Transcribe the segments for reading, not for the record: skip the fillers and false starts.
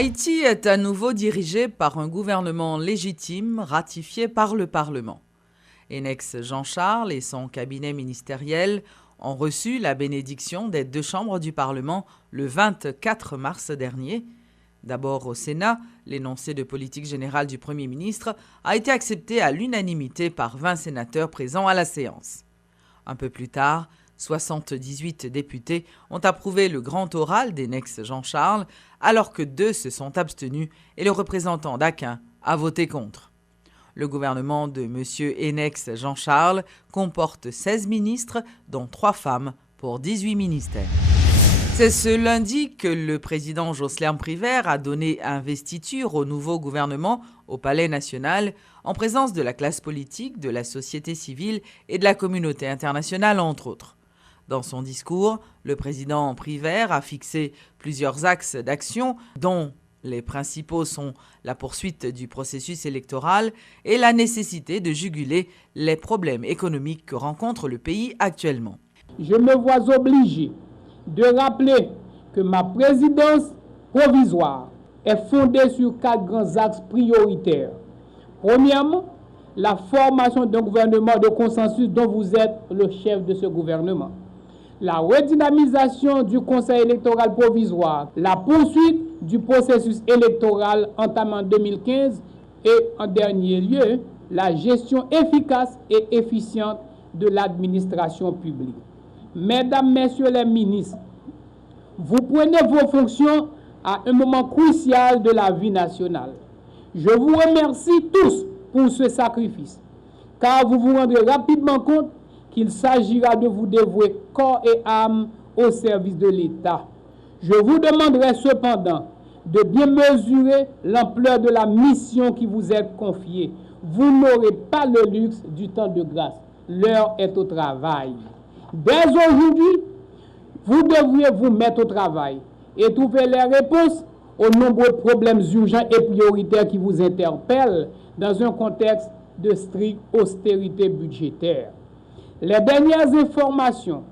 Haïti est à nouveau dirigé par un gouvernement légitime ratifié par le Parlement. Enex Jean-Charles et son cabinet ministériel ont reçu la bénédiction des deux chambres du Parlement le 24 mars dernier. D'abord au Sénat, l'énoncé de politique générale du Premier ministre a été accepté à l'unanimité par 20 sénateurs présents à la séance. Un peu plus tard, 78 députés ont approuvé le grand oral d'Enex Jean-Charles, alors que 2 se sont abstenus et le représentant d'Aquin a voté contre. Le gouvernement de M. Enex Jean-Charles comporte 16 ministres, dont 3 femmes, pour 18 ministères. C'est ce lundi que le président Jocelyn Privert a donné investiture au nouveau gouvernement au Palais national, en présence de la classe politique, de la société civile et de la communauté internationale, entre autres. Dans son discours, le président Privert a fixé plusieurs axes d'action, dont les principaux sont la poursuite du processus électoral et la nécessité de juguler les problèmes économiques que rencontre le pays actuellement. Je me vois obligé de rappeler que ma présidence provisoire est fondée sur 4 grands axes prioritaires. Premièrement, la formation d'un gouvernement de consensus dont vous êtes le chef de ce gouvernement. La redynamisation du Conseil électoral provisoire, la poursuite du processus électoral entamé en 2015 et, en dernier lieu, la gestion efficace et efficiente de l'administration publique. Mesdames, Messieurs les ministres, vous prenez vos fonctions à un moment crucial de la vie nationale. Je vous remercie tous pour ce sacrifice, car vous vous rendrez rapidement compte qu'il s'agira de vous dévouer corps et âme au service de l'État. Je vous demanderai cependant de bien mesurer l'ampleur de la mission qui vous est confiée. Vous n'aurez pas le luxe du temps de grâce. L'heure est au travail. Dès aujourd'hui, vous devriez vous mettre au travail et trouver les réponses aux nombreux problèmes urgents et prioritaires qui vous interpellent dans un contexte de stricte austérité budgétaire. Les dernières informations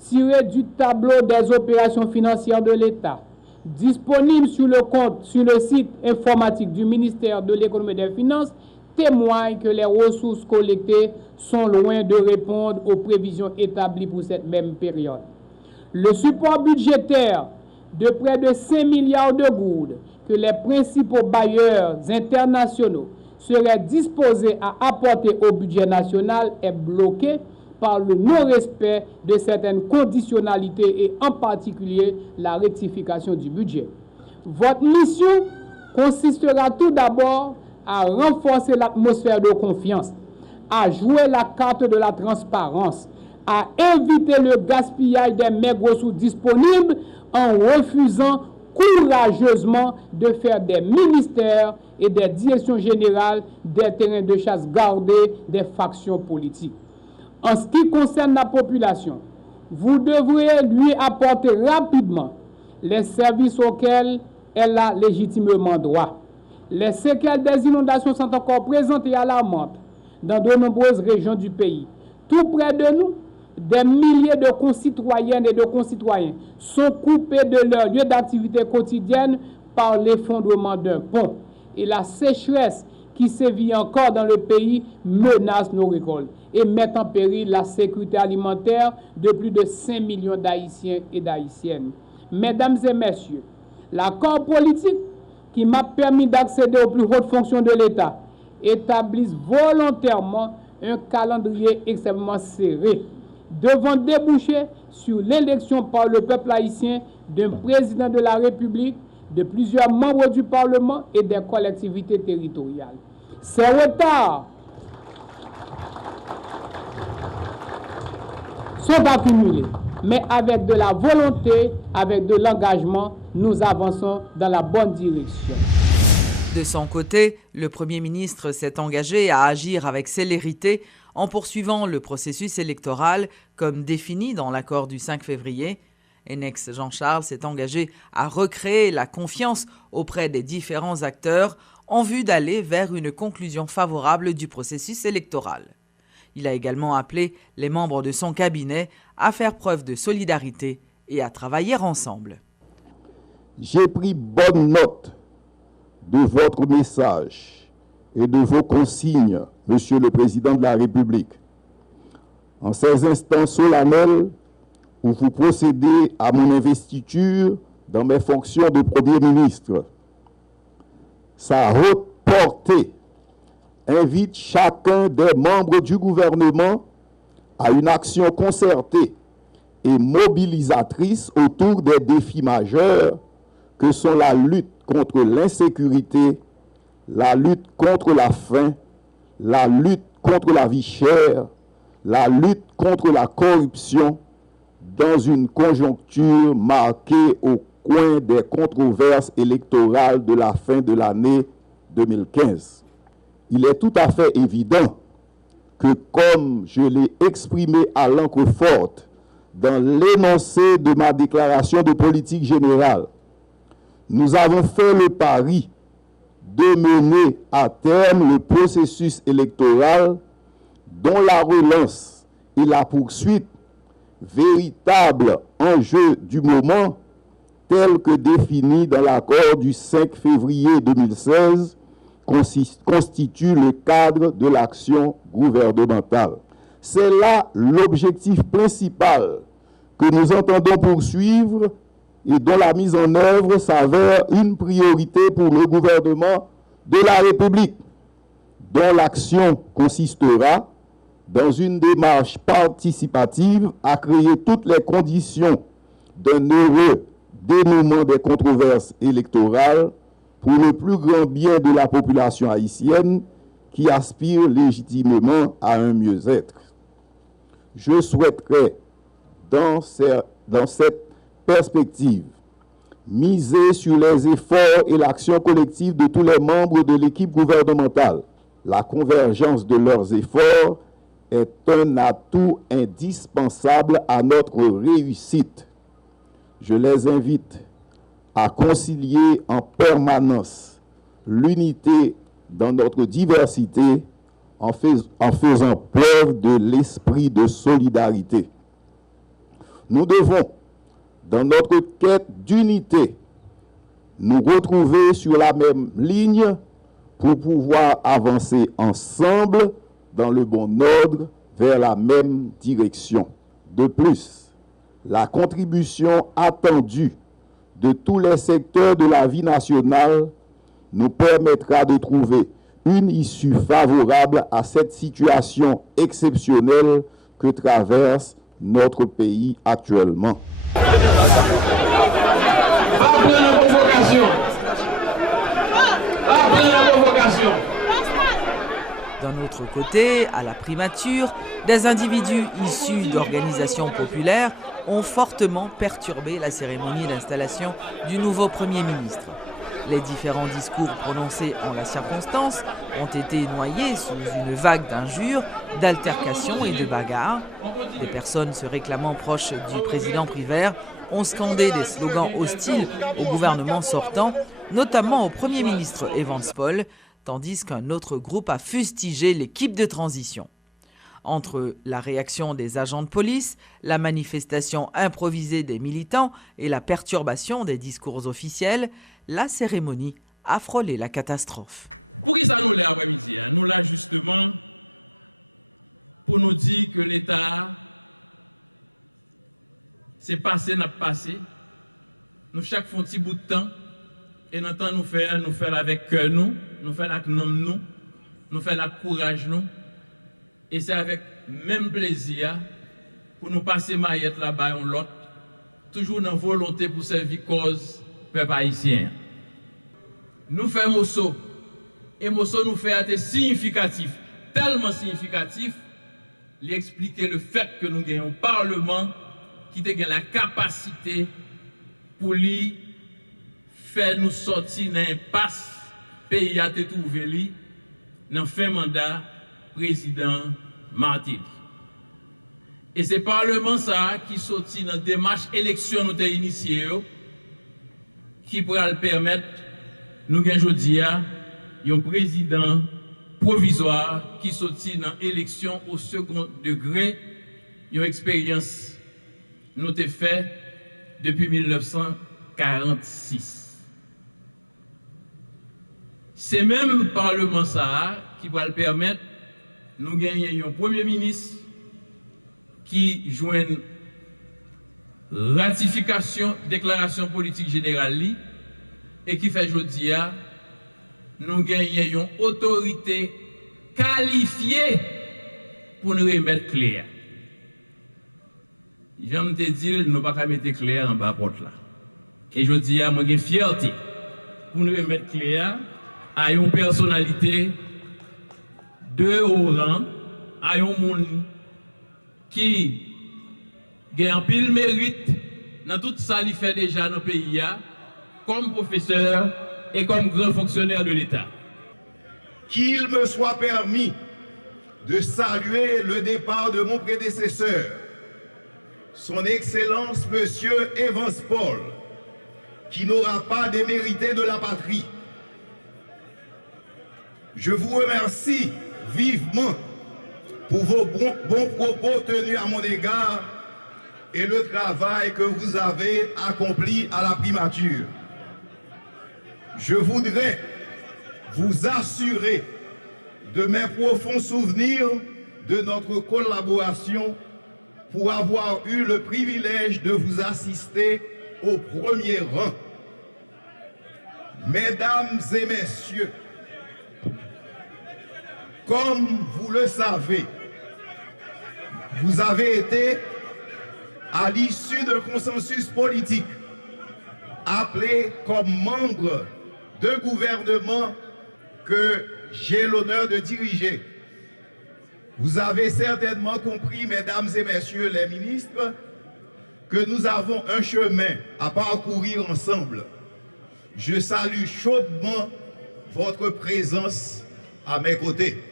tirées du tableau des opérations financières de l'État, disponibles sur le site informatique du ministère de l'Économie et des Finances, témoignent que les ressources collectées sont loin de répondre aux prévisions établies pour cette même période. Le support budgétaire de près de 5 milliards de gourdes que les principaux bailleurs internationaux seraient disposés à apporter au budget national est bloqué par le non-respect de certaines conditionnalités et en particulier la rectification du budget. Votre mission consistera tout d'abord à renforcer l'atmosphère de confiance, à jouer la carte de la transparence, à éviter le gaspillage des maigres ressources disponibles en refusant courageusement de faire des ministères et des directions générales des terrains de chasse gardés des factions politiques. En ce qui concerne la population, vous devrez lui apporter rapidement les services auxquels elle a légitimement droit. Les séquelles des inondations sont encore présentes et alarmantes dans de nombreuses régions du pays. Tout près de nous, des milliers de concitoyennes et de concitoyens sont coupés de leur lieu d'activité quotidienne par l'effondrement d'un pont. Et la sécheresse qui sévit encore dans le pays menace nos récoltes et met en péril la sécurité alimentaire de plus de 5 millions d'Haïtiens et d'Haïtiennes. Mesdames et messieurs, l'accord politique qui m'a permis d'accéder aux plus hautes fonctions de l'État établisse volontairement un calendrier extrêmement serré, devant déboucher sur l'élection par le peuple haïtien d'un président de la République, de plusieurs membres du Parlement et des collectivités territoriales. Ces retards sont accumulés, mais avec de la volonté, avec de l'engagement, nous avançons dans la bonne direction. De son côté, le Premier ministre s'est engagé à agir avec célérité en poursuivant le processus électoral comme défini dans l'accord du 5 février. Enex Jean-Charles s'est engagé à recréer la confiance auprès des différents acteurs en vue d'aller vers une conclusion favorable du processus électoral. Il a également appelé les membres de son cabinet à faire preuve de solidarité et à travailler ensemble. J'ai pris bonne note de votre message et de vos consignes, Monsieur le Président de la République. En ces instants solennels où vous procédez à mon investiture dans mes fonctions de Premier ministre, sa haute portée invite chacun des membres du gouvernement à une action concertée et mobilisatrice autour des défis majeurs que sont la lutte contre l'insécurité, la lutte contre la faim, la lutte contre la vie chère, la lutte contre la corruption, dans une conjoncture marquée au coin des controverses électorales de la fin de l'année 2015. Il est tout à fait évident que, comme je l'ai exprimé à l'encre forte dans l'énoncé de ma déclaration de politique générale, nous avons fait le pari de mener à terme le processus électoral dont la relance et la poursuite, véritable enjeu du moment, tel que défini dans l'accord du 5 février 2016, constitue le cadre de l'action gouvernementale. C'est là l'objectif principal que nous entendons poursuivre et dont la mise en œuvre s'avère une priorité pour le gouvernement de la République, dont l'action consistera dans une démarche participative à créer toutes les conditions d'un heureux dénouement des controverses électorales pour le plus grand bien de la population haïtienne qui aspire légitimement à un mieux-être. Je souhaiterais, dans cette perspective, miser sur les efforts et l'action collective de tous les membres de l'équipe gouvernementale. La convergence de leurs efforts est un atout indispensable à notre réussite. Je les invite à concilier en permanence l'unité dans notre diversité en faisant preuve de l'esprit de solidarité. Nous devons, dans notre quête d'unité, nous retrouver sur la même ligne pour pouvoir avancer ensemble dans le bon ordre vers la même direction. De plus, la contribution attendue de tous les secteurs de la vie nationale nous permettra de trouver une issue favorable à cette situation exceptionnelle que traverse notre pays actuellement. D'un autre côté, à la primature, des individus issus d'organisations populaires ont fortement perturbé la cérémonie d'installation du nouveau Premier ministre. Les différents discours prononcés en la circonstance ont été noyés sous une vague d'injures, d'altercations et de bagarres. Des personnes se réclamant proches du président Privert ont scandé des slogans hostiles au gouvernement sortant, notamment au Premier ministre Evans Paul, tandis qu'un autre groupe a fustigé l'équipe de transition. Entre la réaction des agents de police, la manifestation improvisée des militants et la perturbation des discours officiels, la cérémonie a frôlé la catastrophe. Pour qui ça nous l'a après-midi? Nous l'a justement pour nous dire que l'État, c'est passé, n'a pas passé. Nous chaque fois un petit bout de temps, et nous temps nous faire avec cœur nous faire avec nous faire avec courage nous. Et c'est avec même plaisir pour nous passer maillette là-bas, on l'autre, toujours dans volonté pour servir cause peuple haïtien. Nous faisons Mosso, et Mosso nous fait être significatif, tellement significatif, lui expliquer le fait que nous avons un Parlement qui a la capacité pour lui faire nous sortir d'un impasse pays a été trouvé dans le fin mandat président Martin. Et c'est le Parlement ça qui sortit dans la démarche élection nous avons initiée qui pourra le permettre nous gagner aujourd'hui un président provisoire qui sortit dans l'élection au second degré, une expérience nous avons fait depuis 1946. c'est même Parlement ça qui va le permettre nous gagner un Premier ministre qui joigne ratification, déclaration politique générale et qui fait aujourd'hui nous gagnons une autorité qualifiée pour nous remettre clair. J'aime te dire, nous ne pouvons pas mettre clair en bas porte là. Et je dis à moi, j'ai fierté pour nous remettre clair à une personnalité de haut rang, à un monde qui a un pile mérite dans tout ça qu'il fait déjà dans le pays, comme professeur et comme grand fonctionnaire de l'État. Qu'il me soit permis de saluer le départ de mon prédécesseur, son Excellence Monsieur Evans Paul, qui n'aura pas démérité de la patrie. Je vous remercie vivement pour vos bons propos tenus à mon égard et le travail que vous avez accompli à la primature. Je voudrais vous assurer de mes profonds souvenirs de notre collaboration pour avoir eu le privilège de vous assister au premier rang. Mesdames et messieurs, comme vous le savez, vous avez été, à l'issue d'un consensus politique, appelé comme membre de gouvernement que j'ai l'honneur de diriger. Vous avez certainement compris, mesdames et messieurs les ministres, que nous avons un chemin à parcourir ensemble. Je salue chaudement votre présence à mes côtés.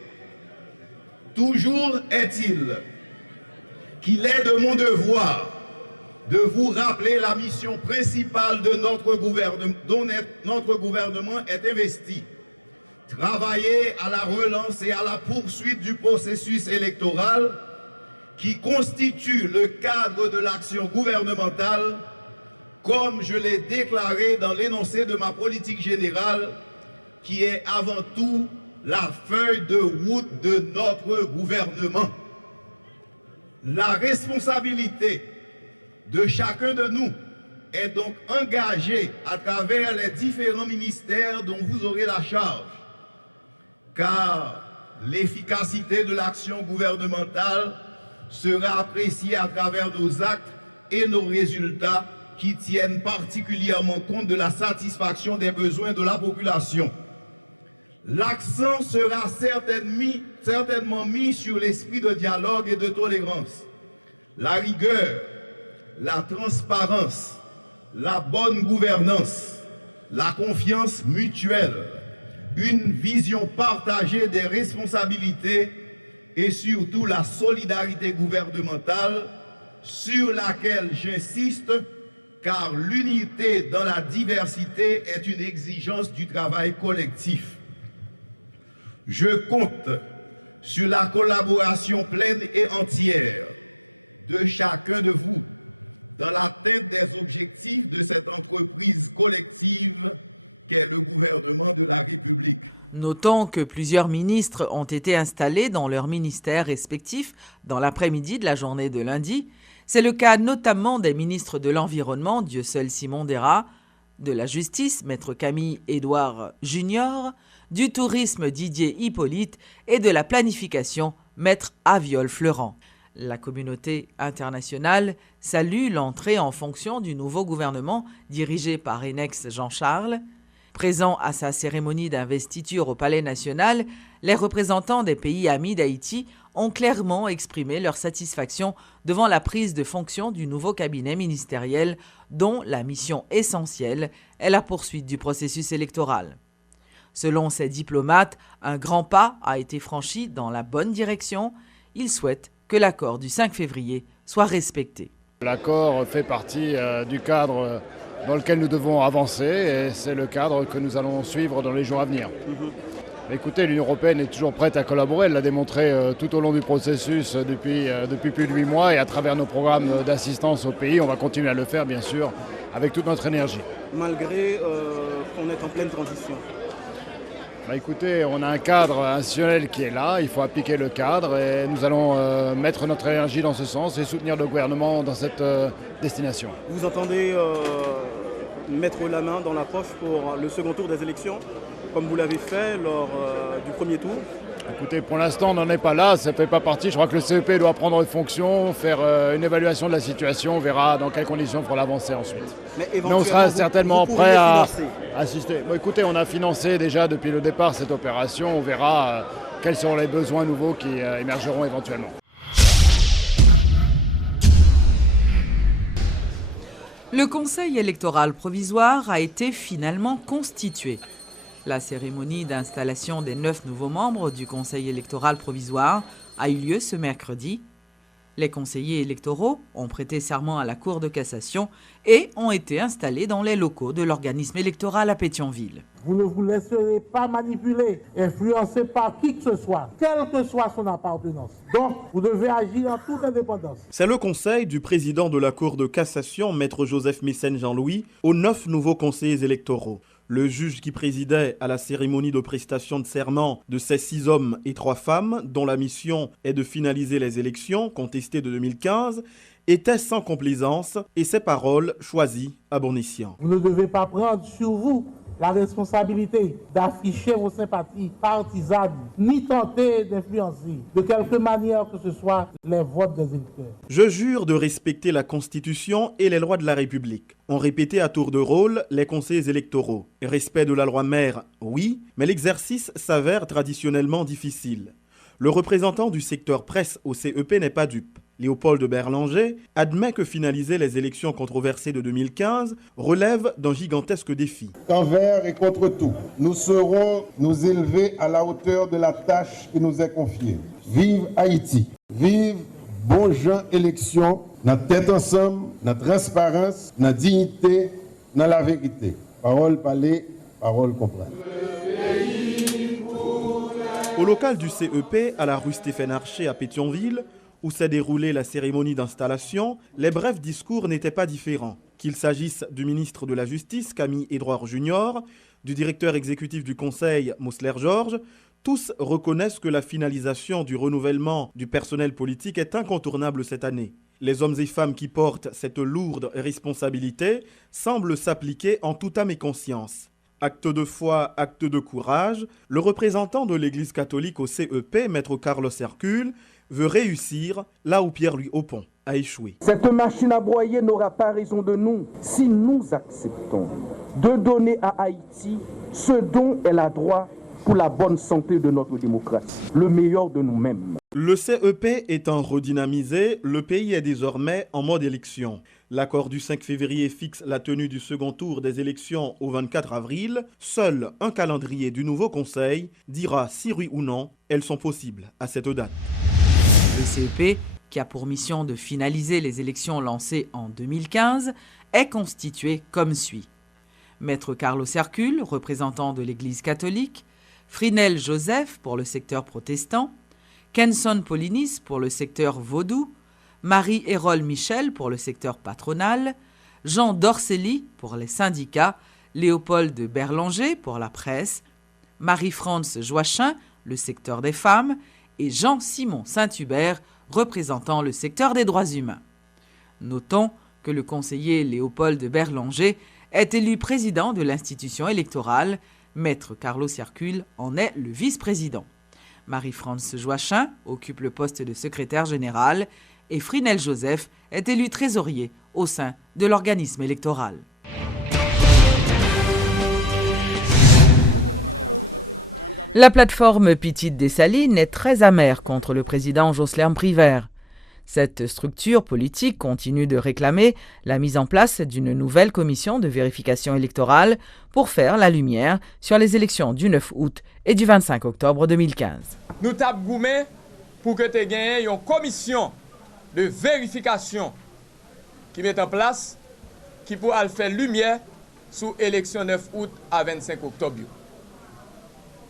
Toujours est-il qu'il est de mon devoir de vous rappeler la mission principale de notre gouvernement, dont notre gouvernement est investi. Travailler à la relance et à la poursuite du processus électoral qui constitue le cadre de l'action gouvernementale, comme je l'ai déclaré dans l'énoncé de ma politique générale, qui est avant tout la feuille de route de notre gouvernement. La responsabilité de chacun de nous est donc engagée à travers les différents ministères dont vous aurez la charge, car l'efficacité de l'action gouvernementale sera appréciée à travers nos actes et nos résultats qui tiennent particulièrement compte de la satisfaction des besoins de la population. L'accent sera certainement mis sur l'esprit de dialogue et de tolérance, la rigueur, la transparence, la bonne gouvernance, la confiance mutuelle, une vision partagée des responsabilités et surtout la solidarité gouvernementale sur laquelle j'insiste, car l'unité dans la diversité est une exigence du travail collectif. Je compte sur la collaboration pleine et entière de chacun de vous dans l'atteinte des objectifs de cette entreprise collective qu'est le gouvernement de la République. Notons que plusieurs ministres ont été installés dans leurs ministères respectifs dans l'après-midi de la journée de lundi. C'est le cas notamment des ministres de l'Environnement, Dieu seul Simon Dera, de la Justice, Maître Camille Édouard Junior, du Tourisme, Didier Hippolyte, et de la Planification, Maître Aviol Fleurant. La communauté internationale salue l'entrée en fonction du nouveau gouvernement dirigé par Enex Jean-Charles. Présents à sa cérémonie d'investiture au Palais national, les représentants des pays amis d'Haïti ont clairement exprimé leur satisfaction devant la prise de fonction du nouveau cabinet ministériel dont la mission essentielle est la poursuite du processus électoral. Selon ces diplomates, un grand pas a été franchi dans la bonne direction. Ils souhaitent que l'accord du 5 février soit respecté. L'accord fait partie du cadre dans lequel nous devons avancer et c'est le cadre que nous allons suivre dans les jours à venir. Écoutez, l'Union européenne est toujours prête à collaborer, elle l'a démontré tout au long du processus depuis plus de 8 mois et à travers nos programmes d'assistance au pays, on va continuer à le faire bien sûr avec toute notre énergie. Malgré qu'on est en pleine transition. Écoutez, on a un cadre institutionnel qui est là, il faut appliquer le cadre et nous allons mettre notre énergie dans ce sens et soutenir le gouvernement dans cette destination. Vous entendez mettre la main dans la poche pour le second tour des élections, comme vous l'avez fait lors du premier tour? Écoutez, pour l'instant, on n'en est pas là, ça ne fait pas partie. Je crois que le CEP doit prendre une fonction, faire une évaluation de la situation, on verra dans quelles conditions il faut l'avancer ensuite. Mais on sera certainement prêt à assister. Écoutez, on a financé déjà depuis le départ cette opération, on verra quels seront les besoins nouveaux qui émergeront éventuellement. Le Conseil électoral provisoire a été finalement constitué. La cérémonie d'installation des 9 nouveaux membres du Conseil électoral provisoire a eu lieu ce mercredi. Les conseillers électoraux ont prêté serment à la Cour de cassation et ont été installés dans les locaux de l'organisme électoral à Pétionville. Vous ne vous laisserez pas manipuler, influencer par qui que ce soit, quelle que soit son appartenance. Donc, vous devez agir en toute indépendance. C'est le conseil du président de la Cour de cassation, Maître Joseph Mécène Jean-Louis, aux 9 nouveaux conseillers électoraux. Le juge qui présidait à la cérémonie de prestation de serment de ces 6 hommes et 3 femmes, dont la mission est de finaliser les élections contestées de 2015, était sans complaisance et ses paroles choisies à bon escient. Vous ne devez pas prendre sur vous la responsabilité d'afficher vos sympathies partisanes, ni tenter d'influencer de quelque manière que ce soit les votes des électeurs. Je jure de respecter la Constitution et les lois de la République, ont répété à tour de rôle les conseillers électoraux. Respect de la loi mère, oui, mais l'exercice s'avère traditionnellement difficile. Le représentant du secteur presse au CEP n'est pas dupe. Léopold Berlanger admet que finaliser les élections controversées de 2015 relève d'un gigantesque défi. Qu'envers et contre tout, nous saurons nous élever à la hauteur de la tâche qui nous est confiée. Vive Haïti, vive bon Jean élection, notre tête ensemble, notre transparence, notre dignité, dans la vérité. Parole parlée, parole comprendre. Au local du CEP, à la rue Stéphane Archer à Pétionville, où s'est déroulée la cérémonie d'installation, les brefs discours n'étaient pas différents. Qu'il s'agisse du ministre de la Justice, Camille Edouard Junior, du directeur exécutif du Conseil, Mosler Georges, tous reconnaissent que la finalisation du renouvellement du personnel politique est incontournable cette année. Les hommes et femmes qui portent cette lourde responsabilité semblent s'appliquer en toute âme et conscience. Acte de foi, acte de courage, le représentant de l'Église catholique au CEP, Maître Carlos Hercule, veut réussir là où Pierre-Louis Aupon a échoué. Cette machine à broyer n'aura pas raison de nous si nous acceptons de donner à Haïti ce dont elle a droit pour la bonne santé de notre démocratie, le meilleur de nous-mêmes. Le CEP étant redynamisé, le pays est désormais en mode élection. L'accord du 5 février fixe la tenue du second tour des élections au 24 avril. Seul un calendrier du nouveau conseil dira si oui ou non elles sont possibles à cette date. Le CEP, qui a pour mission de finaliser les élections lancées en 2015, est constitué comme suit. Maître Carlos Hercule, représentant de l'Église catholique, Frinel Joseph pour le secteur protestant, Kenson Polinis pour le secteur vaudou, Marie-Hérole Michel pour le secteur patronal, Jean Dorcelli pour les syndicats, Léopold Berlanger pour la presse, Marie-France Joachin, le secteur des femmes, et Jean-Simon Saint-Hubert, représentant le secteur des droits humains. Notons que le conseiller Léopold Berlanger est élu président de l'institution électorale. Maître Carlos Hercule en est le vice-président. Marie-France Joachin occupe le poste de secrétaire général et Frinel Joseph est élu trésorier au sein de l'organisme électoral. La plateforme Petite Dessalines est très amère contre le président Jocelyn Privert. Cette structure politique continue de réclamer la mise en place d'une nouvelle commission de vérification électorale pour faire la lumière sur les élections du 9 août et du 25 octobre 2015. Nous tapons gourmet pour que tu aies gagné une commission de vérification qui met en place, qui pourra faire lumière sur l'élection 9 août à 25 octobre.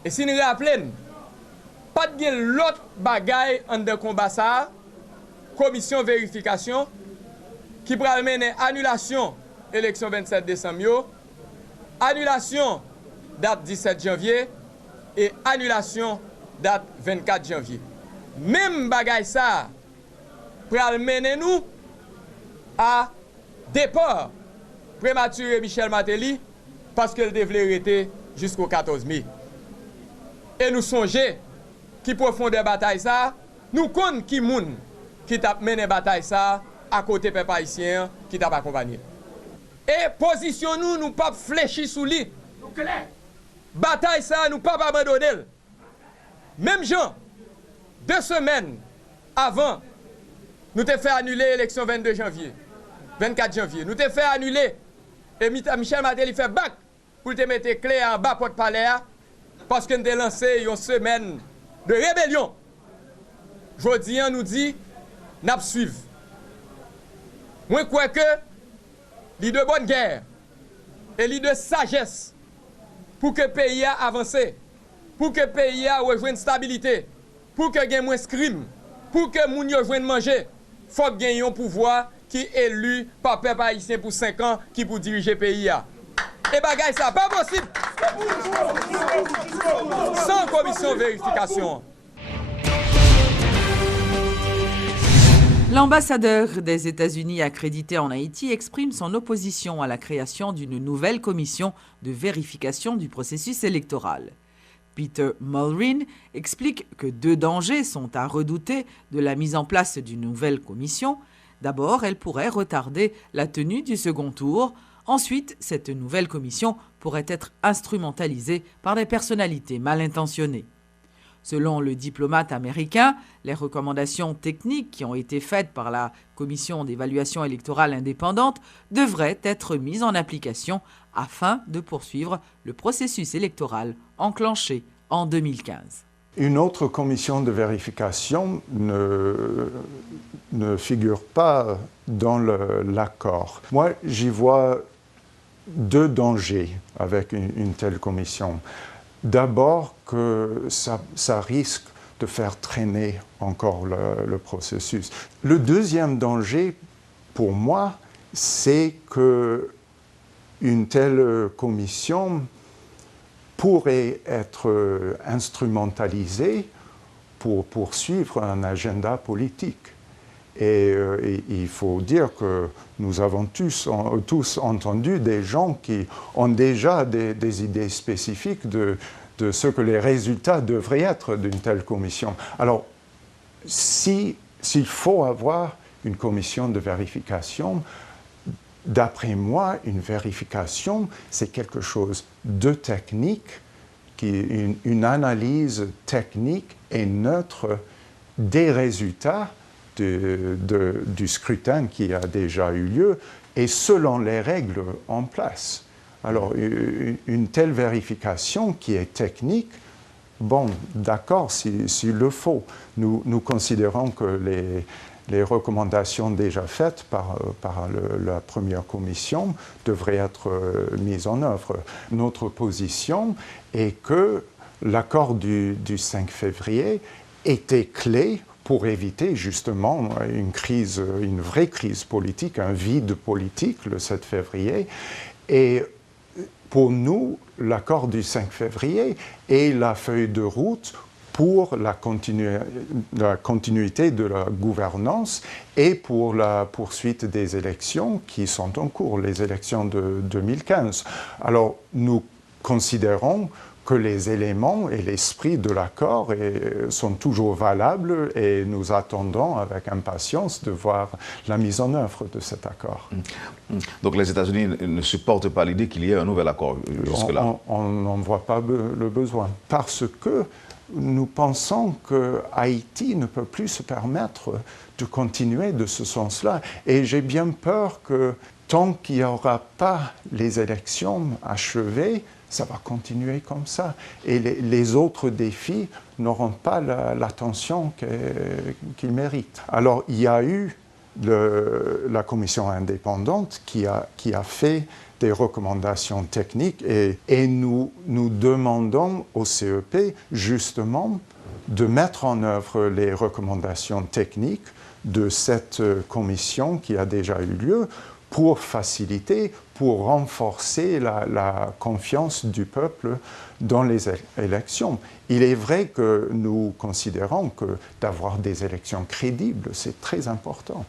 Et si nous rappelons, pas de l'autre bagaille en de combat ça, commission vérification qui pourra mener annulation élection 27 décembre, annulation date 17 janvier et annulation date 24 janvier. Même bagay ça pral mener nous à départ prématuré Michel Martelly parce qu'elle devait arrêter jusqu'au 14 mai. Et nous songeons qui profondeur bataille ça, nous connaissons qui moun qui t'a mené bataille ça à côté peuple haïtien qui t'a accompagné. Et position nous pas fléchir sous lui. Bataille ça nous pas abandonner. Même gens 2 semaines avant nous t'ai fait annuler l'élection 22 janvier. 24 janvier. Nous t'ai fait annuler et Michel Martelly fait bac pour te mettre clé en bas porte-palais parce que nous avons lancé une semaine de rébellion. Jodi nous dit n'a suivre. Moi crois que li de bonne guerre et li de sagesse pour que le pays a avancé, pour que le pays a rejoint stabilité, pour que gen moins crime, pour que moun yo joine manger, faut que gen un pouvoir qui est élu par peuple haïtien pour 5 ans qui pour diriger le pays. Et bagay ça pas possible. Sans commission de vérification. L'ambassadeur des États-Unis accrédité en Haïti exprime son opposition à la création d'une nouvelle commission de vérification du processus électoral. Peter Mulrin explique que 2 dangers sont à redouter de la mise en place d'une nouvelle commission. D'abord, elle pourrait retarder la tenue du second tour. Ensuite, cette nouvelle commission pourrait être instrumentalisée par des personnalités mal intentionnées. Selon le diplomate américain, les recommandations techniques qui ont été faites par la Commission d'évaluation électorale indépendante devraient être mises en application afin de poursuivre le processus électoral enclenché en 2015. Une autre commission de vérification ne figure pas dans l'accord. Moi, j'y vois 2 dangers avec une telle commission. D'abord que ça risque de faire traîner encore le processus. Le deuxième danger, pour moi, c'est qu'une telle commission pourrait être instrumentalisée pour poursuivre un agenda politique. Et il faut dire que nous avons tous entendu des gens qui ont déjà des idées spécifiques de ce que les résultats devraient être d'une telle commission. Alors, s'il faut avoir une commission de vérification, d'après moi, une vérification, c'est quelque chose de technique, une analyse technique et neutre des résultats du scrutin qui a déjà eu lieu et selon les règles en place. Alors, une telle vérification qui est technique, bon, d'accord, s'il le faut. Nous considérons que les recommandations déjà faites par la première commission devraient être mises en œuvre. Notre position est que l'accord du 5 février était clé pour éviter justement une vraie crise politique, un vide politique le 7 février. Et pour nous, l'accord du 5 février est la feuille de route pour la continuité de la gouvernance et pour la poursuite des élections qui sont en cours, les élections de 2015. Alors, nous considérons que les éléments et l'esprit de l'accord sont toujours valables et nous attendons avec impatience de voir la mise en œuvre de cet accord. Donc les États-Unis ne supportent pas l'idée qu'il y ait un nouvel accord jusque-là? On n'en voit pas le besoin parce que nous pensons que Haïti ne peut plus se permettre de continuer de ce sens-là. Et j'ai bien peur que tant qu'il n'y aura pas les élections achevées, ça va continuer comme ça. Et les autres défis n'auront pas l'attention qu'ils méritent. Alors, il y a eu la commission indépendante qui a fait des recommandations techniques et nous demandons au CEP justement de mettre en œuvre les recommandations techniques de cette commission qui a déjà eu lieu pour faciliter, pour renforcer la confiance du peuple dans les élections. Il est vrai que nous considérons que d'avoir des élections crédibles, c'est très important.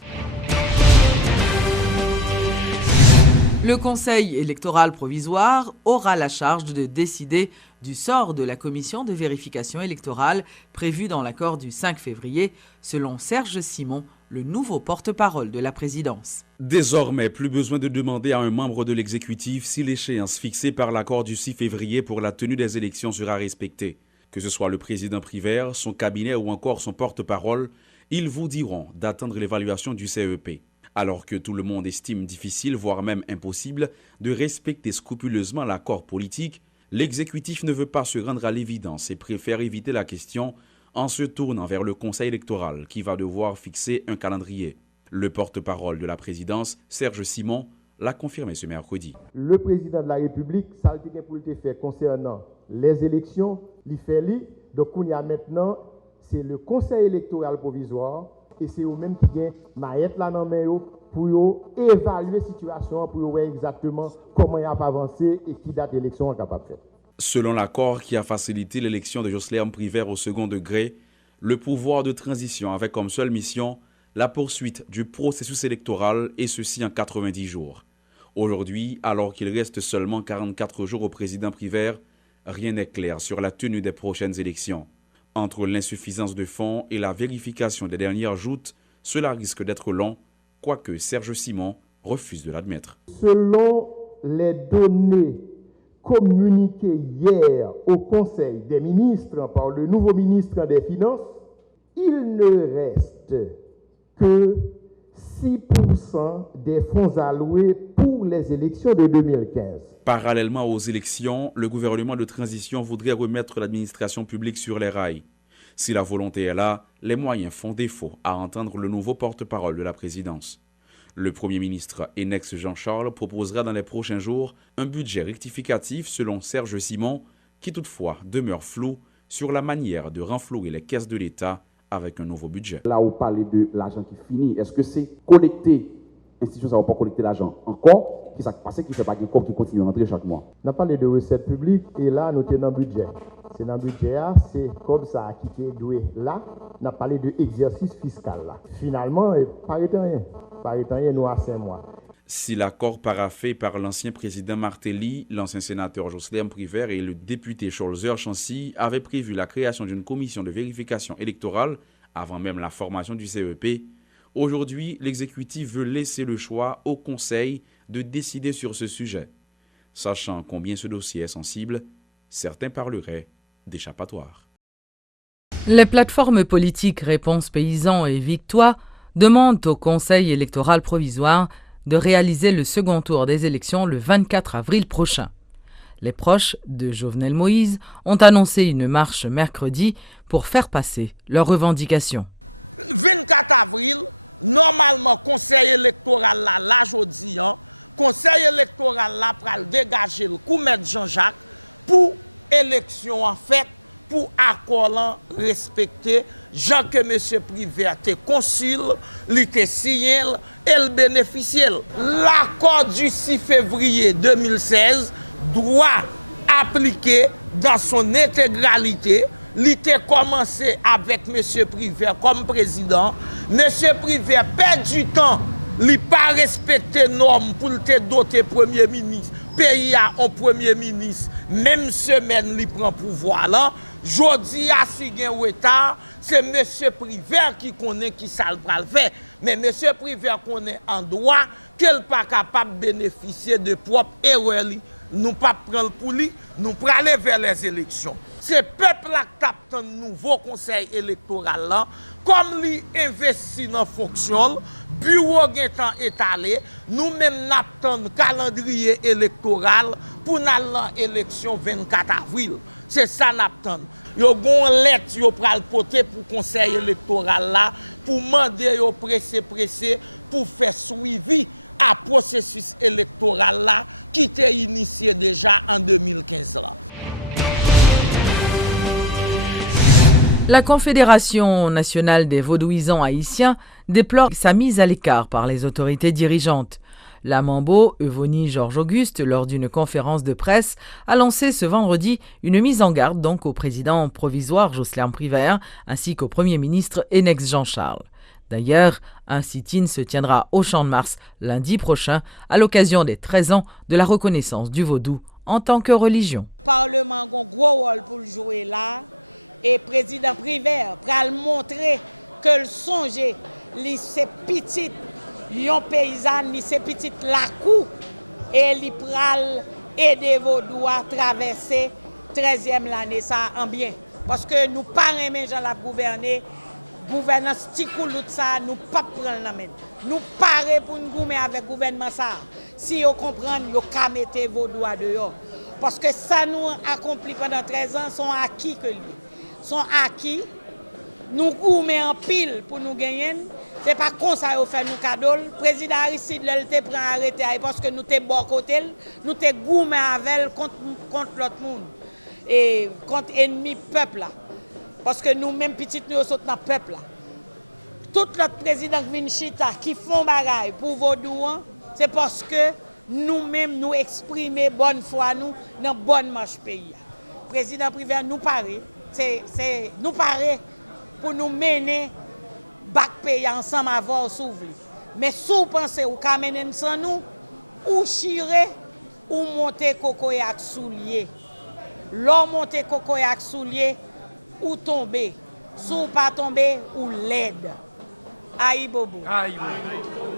Le Conseil électoral provisoire aura la charge de décider du sort de la commission de vérification électorale prévue dans l'accord du 5 février, selon Serge Simon, le nouveau porte-parole de la présidence. Désormais, plus besoin de demander à un membre de l'exécutif si l'échéance fixée par l'accord du 6 février pour la tenue des élections sera respectée. Que ce soit le président Privert, son cabinet ou encore son porte-parole, ils vous diront d'attendre l'évaluation du CEP. Alors que tout le monde estime difficile, voire même impossible, de respecter scrupuleusement l'accord politique, l'exécutif ne veut pas se rendre à l'évidence et préfère éviter la question en se tournant vers le Conseil électoral qui va devoir fixer un calendrier. Le porte-parole de la présidence, Serge Simon, l'a confirmé ce mercredi. Le président de la République, ça a été pour le faire concernant les élections, il fait lui. Donc, il y a maintenant, c'est le Conseil électoral provisoire et c'est eux-mêmes qui viennent mettre la main pour évaluer la situation, pour voir exactement comment il a avancé et qui date d'élection est capable de faire. Selon l'accord qui a facilité l'élection de Jocelyne Privert au second degré, le pouvoir de transition avait comme seule mission la poursuite du processus électoral et ceci en 90 jours. Aujourd'hui, alors qu'il reste seulement 44 jours au président Privert, rien n'est clair sur la tenue des prochaines élections. Entre l'insuffisance de fonds et la vérification des dernières joutes, cela risque d'être long, quoique Serge Simon refuse de l'admettre. Selon les données communiquées hier au Conseil des ministres par le nouveau ministre des Finances, il ne reste que 6% des fonds alloués pour les élections de 2015. Parallèlement aux élections, le gouvernement de transition voudrait remettre l'administration publique sur les rails. Si la volonté est là, les moyens font défaut, à entendre le nouveau porte-parole de la présidence. Le Premier ministre Enex Jean-Charles proposera dans les prochains jours un budget rectificatif selon Serge Simon, qui toutefois demeure flou sur la manière de renflouer les caisses de l'État avec un nouveau budget. Là où on parle de l'argent qui finit, est-ce que c'est collecté? L'institution ne va pas collecter l'argent encore? Qui s'est passé qui ne fait pas qu'il continue à rentrer chaque mois? On a parlé de recettes publiques et là, nous sommes dans le budget. C'est dans le budget, c'est comme ça qui est doué là. On a parlé de l'exercice fiscal là. Finalement, pas rien, nous à 5 mois. Si l'accord paraphé par l'ancien président Martelly, l'ancien sénateur Jocelyne Privert et le député Scholzer Chancy avaient prévu la création d'une commission de vérification électorale avant même la formation du CEP, aujourd'hui, l'exécutif veut laisser le choix au Conseil de décider sur ce sujet. Sachant combien ce dossier est sensible, certains parleraient d'échappatoire. Les plateformes politiques Réponse Paysans et Victoire demandent au Conseil électoral provisoire de réaliser le second tour des élections le 24 avril prochain. Les proches de Jovenel Moïse ont annoncé une marche mercredi pour faire passer leurs revendications. 24 avril, normalement, Conseil électoral là, aujourd'hui, Conseil électoral là pour dégager le Koumet Jean-Jacques pour élection en fait, pour accord respecter Jean que M. Privert était consul, il était signé et le bénéficier. L'accord du 6 février 2016 doit appliquer dans son intégralité. Il était commencé avec M. Privert comme président. M. Privert perd du temps, il n'a pas respecté les normes pour le doter Premier ministre. Pays a un Premier ministre, même semaine, il prend pouvoir là. Jodi a si gen retard, c'est M. Privert qui connaît qui ça le faire. Mais M. Privert connaît en droit qu'elle n'est pas capable de bénéficier de propres erreurs. Nous ne pas prendre pour lui, nous pour aller vers les élections. C'est le peuple qui tape un nouveau conseil électoral là, comme lui investit dans la fonction, bureau est étalé, nous-mêmes n'attendons le calendrier électoral pour aller l'élection 24 avril. C'est ça n'attend. Yo gon lettre yo pral porter pour conseil électoral là pour demander yo pressé pour faire suivi à processus électoral là qui était initié déjà en 2015 là. La Confédération nationale des vaudouisans haïtiens déplore sa mise à l'écart par les autorités dirigeantes. La Mambo, Evonie Georges-Auguste, lors d'une conférence de presse, a lancé ce vendredi une mise en garde donc au président provisoire Jocelyn Privert ainsi qu'au Premier ministre Enex Jean-Charles. D'ailleurs, un sit-in se tiendra au Champ de Mars lundi prochain à l'occasion des 13 ans de la reconnaissance du vaudou en tant que religion. Le Parlement a un gros rôle pour jouer là et le président Privert va montrer que le songe, c'est petit. Yon paysan, li se petit lakou et li pral aider vaudou à traverser 13e l'année ça en bien. Parce que nous pas aimer Jean la gouverner, gouvernance tikoulout ça nous pas prendre la main. Nous parer pour nous goumer avec gouvernement ça. Si vous comprenez, vous ka mette vaudou à dehors. Parce que ça nous accompli pendant 13 ans sont acquis que lui. Sont acquis. Nous goumer en pile pour nous gagner. C'est pas comme ça qu'on fait nous cadeau. Le président Aristide te prend arrêté parce que nous te bon côté, nous te goumé avec contre l'autre monde et contre ennemi peuple là. Parce que nous même petits nous sommes dans peuple là. Tout l'autre président Vinchita qui font bagaille pour vaudou, c'est parce que nous-mêmes nous exprimer bonne foi nous dans bonne marche pays. Président Privert nous paraît, c'est nous paraît pour nous mener bac pays ensemble avant s'ouvrir. Mais si vous pensez ou kamenen sans nous, ou chire ou monter cocoyac soulier. L'homme monter cocoyac soulier ou tomber. Si vous pas tomber ou l'aide. Aïe bobo. Aïe bobo.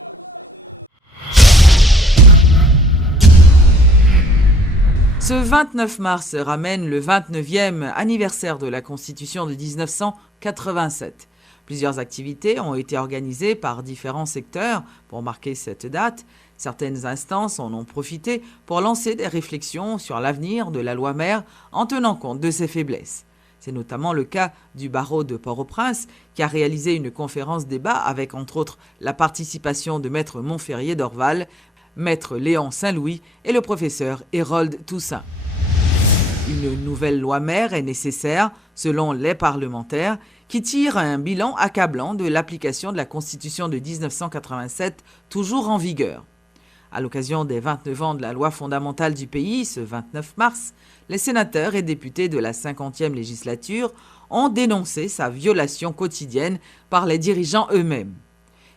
Ce 29 mars ramène le 29e anniversaire de la Constitution de 1987. Plusieurs activités ont été organisées par différents secteurs pour marquer cette date. Certaines instances en ont profité pour lancer des réflexions sur l'avenir de la loi mère en tenant compte de ses faiblesses. C'est notamment le cas du barreau de Port-au-Prince qui a réalisé une conférence débat avec entre autres la participation de Maître Montferrier d'Orval, Maître Léon Saint-Louis et le professeur Hérold Toussaint. Une nouvelle loi mère est nécessaire, selon les parlementaires, qui tirent un bilan accablant de l'application de la Constitution de 1987, toujours en vigueur. À l'occasion des 29 ans de la loi fondamentale du pays, ce 29 mars, les sénateurs et députés de la 50e législature ont dénoncé sa violation quotidienne par les dirigeants eux-mêmes.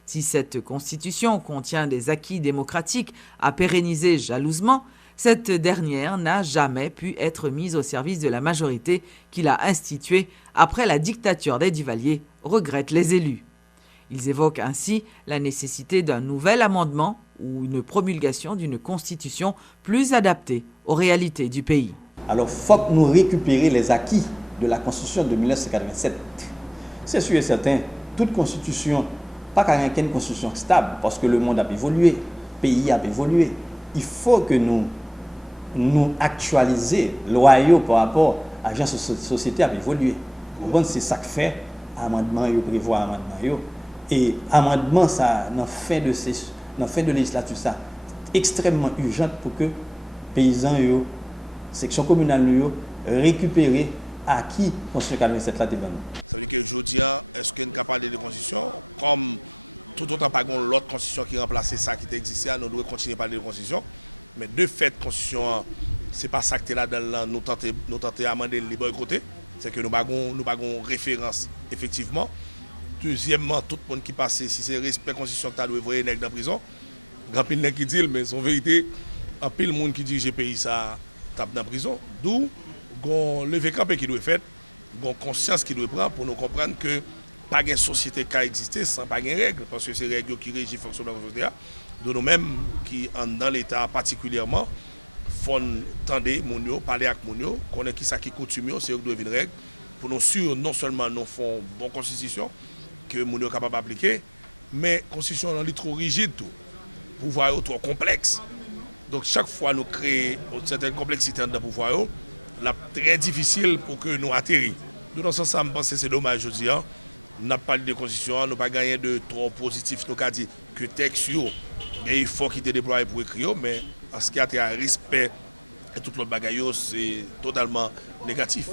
Si cette Constitution contient des acquis démocratiques à pérenniser jalousement, cette dernière n'a jamais pu être mise au service de la majorité qui l'a instituée après la dictature des Duvalier, regrettent les élus. Ils évoquent ainsi la nécessité d'un nouvel amendement ou une promulgation d'une constitution plus adaptée aux réalités du pays. Alors, il faut que nous récupérions les acquis de la Constitution de 1987. C'est sûr et certain, toute constitution, pas qu'une constitution stable, parce que le monde a évolué, le pays a évolué. Il faut que nous actualiser loyaux par rapport à la société a évolué. C'est ça que fait l'amendement, prévoit l'amendement. Et l'amendement, ça, dans la fin de législature, ça extrêmement urgent pour que les paysans, section communale, récupèrent acquis la Constitution 87 là. Ça veut dire que aujourd'hui, est-ce qu'on est capable de constitution comme tout autant pas l'autre constitution qui remplaçait ça qui existait, nous devons continuer à parler de constitution. Mais de fait, la constitution, ce n'est pas ça que là dans nous tenter d'amender les boycotter. C'est que nous n'avons pas de référence, effectivement. Deuxièmement, tout le monde qui passe, si c'est respect de la constitution que tu as dû voir dans la prison, grand pile qui dit, mais en vérité, un pile monde qui dirige le pays, ça tape dans la prison. D'où le levé campé qui doit être fait, une conscience qui doit prendre pour nous comprendre que pas de société qui a existé sans pas de règles, parce que c'est les règles qui régissent le fonctionnement de la société. De nous-mêmes, qui dans l'État particulièrement, font tendre, parler avec les gens, connaître qui ça qui coutume, c'est eux qui doivent une règle, pour nous sûr, non seulement nous faisons une bonne constitution, que les gens sont capables d'appliquer, mais la constitution est trop rigide, tout. Pouvoir est trop complexe. Donc chaque fois nous créons une certaine complexité dans le pouvoir, c'est très difficile pour que nous atterrissions. Dans ce sens, je pense que c'est dommage aujourd'hui. Nous n'avons pas de constitution, nous n'avons pas gagné de trop positif, nous avons dit que texte, il faut qu'il te déploie pour écrire, mais en ce qui a été à respect et tout le bagaille, c'est totalement négatif.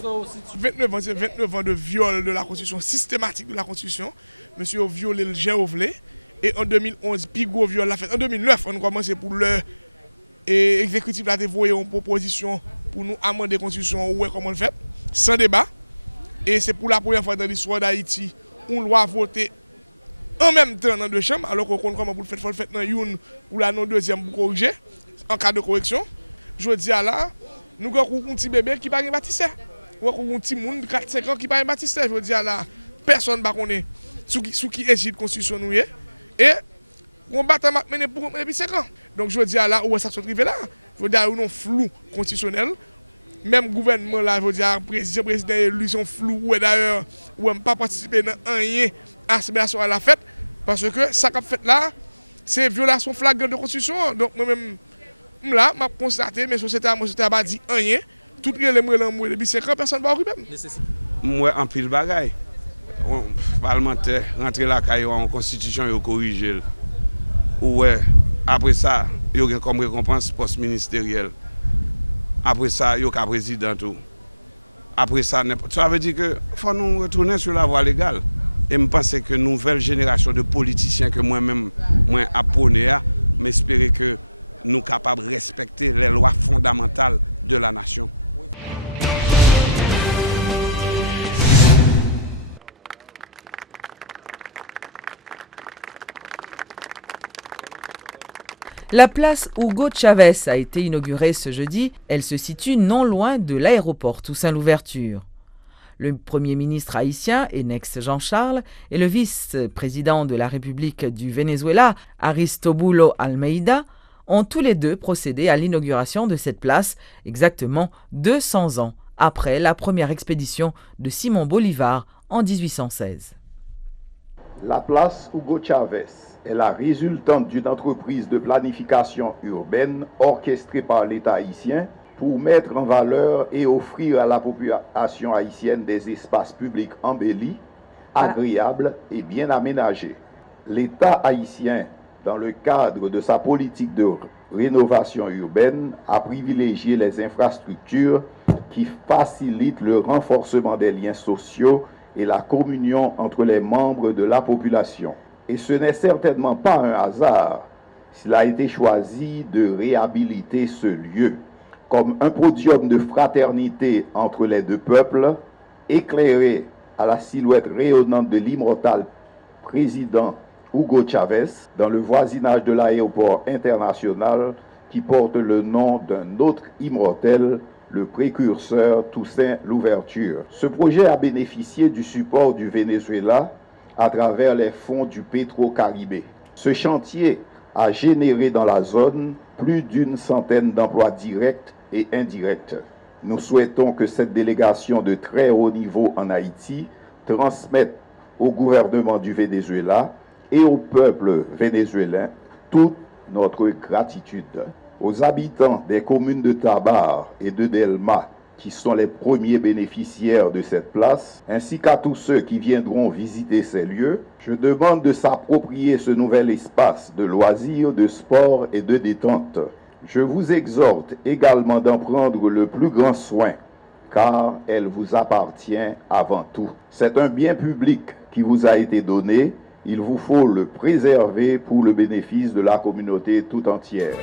29 ans, c'est 29 ans de viol de la Constitution, systématique de la Constitution. Monsieur a violé le Géovelé Et en 2011, puis gros viol l'a fait. En 2009, on a commencé pour l'exécutif a dévoyé une proposition pour nous amender la Constitution, ouais, comment le fait, sans débat. Et c'est pour la première fois dans l'histoire d'Haïti, on doit voter en même temps dans deux chambres, alors qu'on compte comment pour le faire, il faut le faire dans une, pour la non deuxième pour corriger, en cas de correction. Je dis à là, nous avons un petit bébé qui n'a pas baptisé. Nous avons un petit monde de 4-5 ans qui n'a pas baptisé. Je dis à là, personne ne connaît sous qui égide la Constitution nous est. Et on bataille mené pour depuis 5 ans. Donc je dis à là, où est-ce que ça se trouve là? Je veux dire, nous avons flou constitutionnel. Même gouvernement là, je veux dire, président élu sont flou, ou d'ailleurs, ou même pas participer dans rien à la fête, parce que ça qu'a fait là, c'est violation flagrante de la Constitution. Donc moi-même, là, je constaté, mais société n'a pas dit rien. Tout les gens depuis 5 ans, personne ne va arriver. Moi, en pile bagaille. Parlementaire, rentrer la caille en constitution et corriger. Ouais, après ça, il y a comme récompense poste ministériel. Après ça, il y a président tout. Après ça, ça veut dire que faut nous retourner sur la voie légale. Et je pense que nouvelle génération de politiciens que moi-même moi apprenais, m'espérer que nous sommes capables de respecter les lois fondamentales de la nation. La place Hugo Chavez a été inaugurée ce jeudi. Elle se situe non loin de l'aéroport Toussaint-Louverture. Le Premier ministre haïtien, Enex Jean-Charles, et le vice-président de la République du Venezuela, Aristobulo Almeida, ont tous les deux procédé à l'inauguration de cette place exactement 200 ans après la première expédition de Simon Bolivar en 1816. La place Hugo Chavez est la résultante d'une entreprise de planification urbaine orchestrée par l'État haïtien pour mettre en valeur et offrir à la population haïtienne des espaces publics embellis, agréables et bien aménagés. L'État haïtien, dans le cadre de sa politique de rénovation urbaine, a privilégié les infrastructures qui facilitent le renforcement des liens sociaux et la communion entre les membres de la population. Et ce n'est certainement pas un hasard s'il a été choisi de réhabiliter ce lieu comme un podium de fraternité entre les deux peuples, éclairé à la silhouette rayonnante de l'immortal président Hugo Chavez dans le voisinage de l'aéroport international qui porte le nom d'un autre immortel, le précurseur Toussaint Louverture. Ce projet a bénéficié du support du Venezuela à travers les fonds du Petro-Caribé. Ce chantier a généré dans la zone plus d'une centaine d'emplois directs et indirects. Nous souhaitons que cette délégation de très haut niveau en Haïti transmette au gouvernement du Venezuela et au peuple vénézuélien toute notre gratitude. Aux habitants des communes de Tabar et de Delma, qui sont les premiers bénéficiaires de cette place, ainsi qu'à tous ceux qui viendront visiter ces lieux, je demande de s'approprier ce nouvel espace de loisirs, de sport et de détente. Je vous exhorte également d'en prendre le plus grand soin, car elle vous appartient avant tout. C'est un bien public qui vous a été donné, il vous faut le préserver pour le bénéfice de la communauté tout entière.